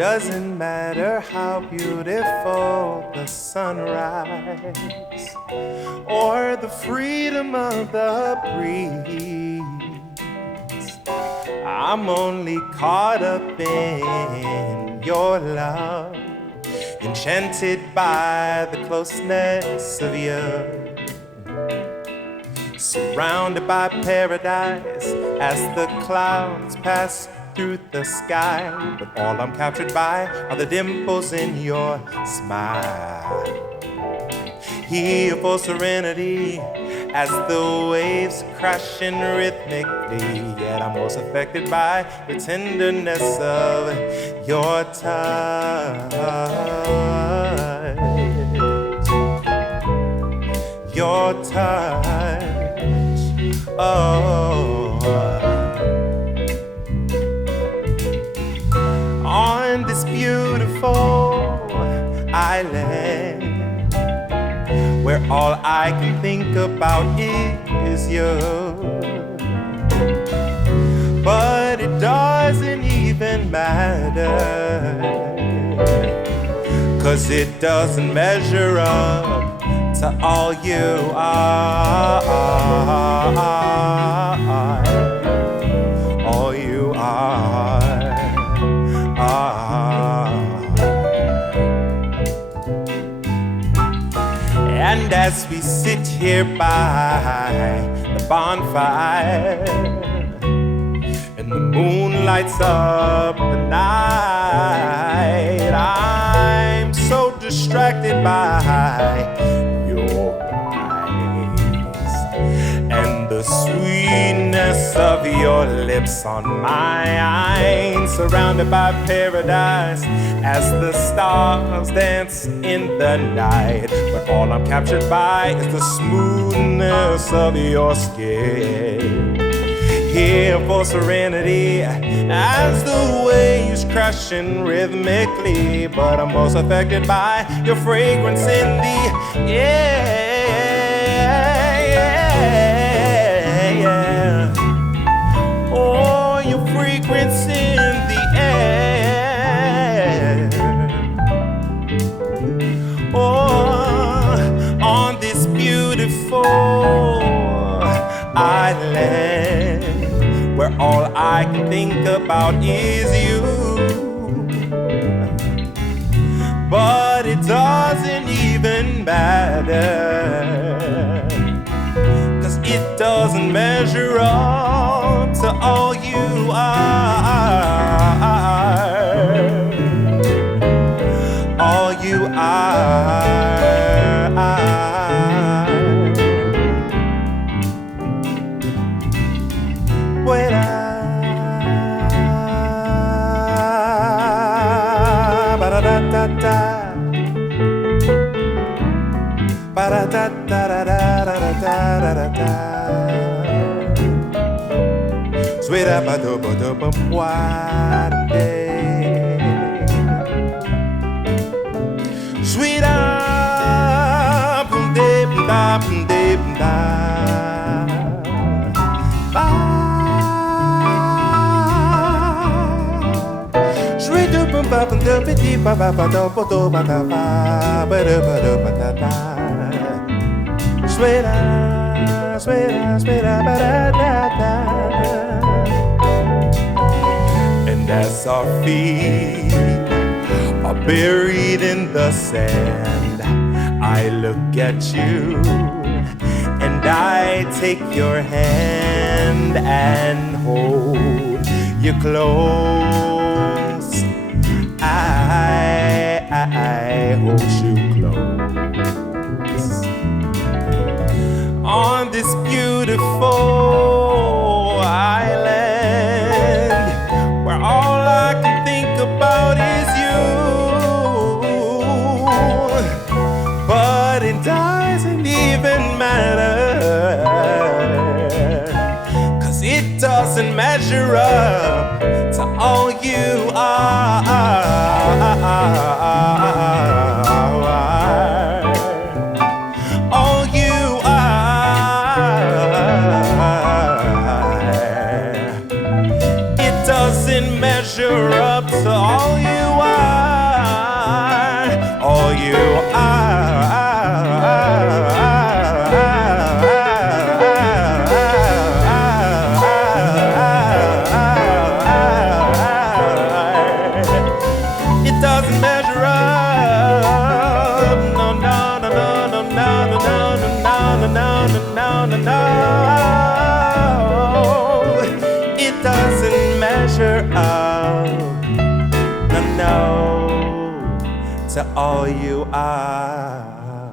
Doesn't matter how beautiful the sunrise or the freedom of the breeze. I'm only caught up in your love, enchanted by the closeness of you. Surrounded by paradise as the clouds pass through the sky, but all I'm captured by are the dimples in your smile. Here for serenity as the waves crashing rhythmically, yet I'm most affected by the tenderness of your touch. Your touch, oh. On this beautiful island, where all I can think about is you. But it doesn't even matter, 'cause it doesn't measure up to all you are. All you are. And as we sit here by the bonfire, and the moon lights up the night, I'm so distracted by your eyes and the sweetness of your lips on mine, surrounded by paradise as the stars dance in the night, but all I'm captured by is the smoothness of your skin. Here for serenity as the waves crashing rhythmically, but I'm most affected by your fragrance in the air. Oh, your fragrance in the air. Oh, on this beautiful island, where all I can think about is you. But it doesn't even matter, 'cause it doesn't measure up to all you are. All you are. Sweet up a double double one day. Sweet up boom day boom da boom day boom da. Sweet up boom ba boom da ba dee ba ba ba do ba do ba da ba ba da ba do ba da da. Sweet up, sweet up, sweet up, ba da da da. And as our feet are buried in the sand, I look at you and I take your hand and hold you close. I hold you close. On this beautiful island, where all I can think about is you. But it doesn't even matter, 'cause it doesn't measure up to all you are. All you are. It doesn't measure up to all you are. to all you are.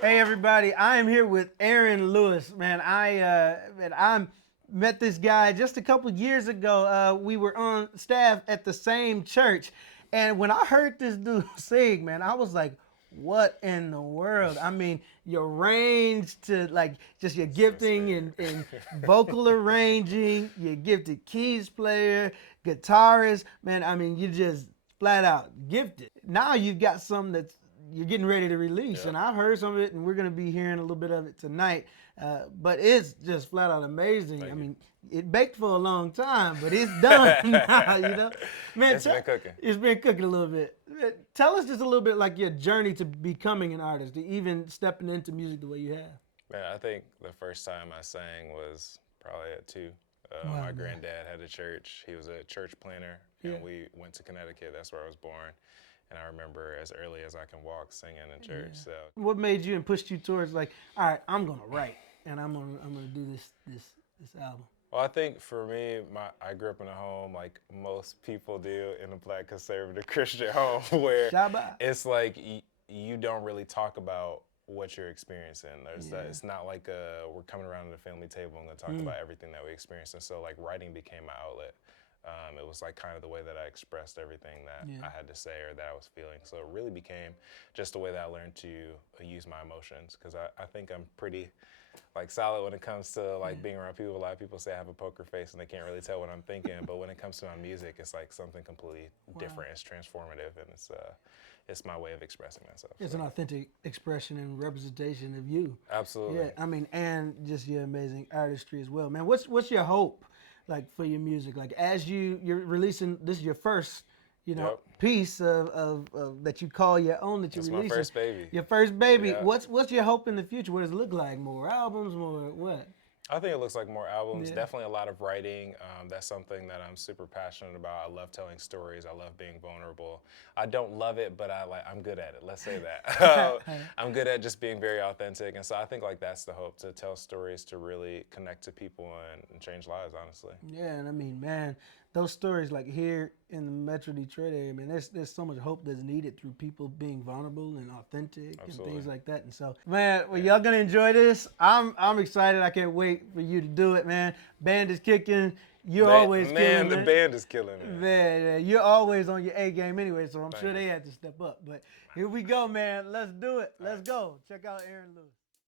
Hey everybody, I am here with ARRON Lewys. Man, I met this guy just a couple years ago. We were on staff at the same church, and when I heard this dude sing, man, I was like, what in the world? I mean, your range to like just your gifting and vocal arranging, your gifted keys player, guitarist, man, I mean, you just flat out gifted. Now you've got something that's you're getting ready to release, and I've heard some of it, and we're going to be hearing a little bit of it tonight. But it's just flat out amazing. I mean, it baked for a long time, but it's done now, you know? Man, it's been cooking. It's been cooking a little bit. Tell us just a little bit like your journey to becoming an artist, to even stepping into music the way you have. Man, I think the first time I sang was probably at 2. My granddad had a church. He was a church planner, and we went to Connecticut. That's where I was born. And I remember as early as I can walk singing in church. So what made you and pushed you towards like, all right, I'm gonna write and I'm gonna do this album? Well, I think for me, I grew up in a home like most people do in a Black conservative Christian home where it's like you don't really talk about what you're experiencing. It's not like we're coming around at the family table and gonna talk about everything that we experienced. And so like writing became my outlet. It was like kind of the way that I expressed everything that I had to say or that I was feeling. So it really became just the way that I learned to use my emotions, because I think I'm pretty like solid when it comes to like being around people. A lot of people say I have a poker face and they can't really tell what I'm thinking, but when it comes to my music, it's like something completely different. It's transformative, and it's my way of expressing myself. It's an authentic expression and representation of you. Absolutely. Yeah, I mean, and just your amazing artistry as well, man. What's your hope? Like for your music, like as you're releasing, this is your first, piece of that you call your own that you're releasing. It's my first baby. Your first baby. Yeah. What's your hope in the future? What does it look like? More albums? More what? I think it looks like more albums. Definitely a lot of writing. That's something that I'm super passionate about. I love telling stories. I love being vulnerable. I don't love it, but I'm good at it. Let's say that. I'm good at just being very authentic, and so I think like that's the hope, to tell stories, to really connect to people and change lives. Honestly. Yeah, and I mean, man, those stories like here in the Metro Detroit area, man, there's so much hope that's needed through people being vulnerable and authentic and things like that. And so, man, y'all gonna enjoy this. I'm excited. I can't wait for you to do it, man. Band is kicking. You're always killing, the band is killing, man. Man, you're always on your A game anyway, so I'm sure they had to step up. But here we go, man. Let's do it. Let's go. Check out ARRON Lewys.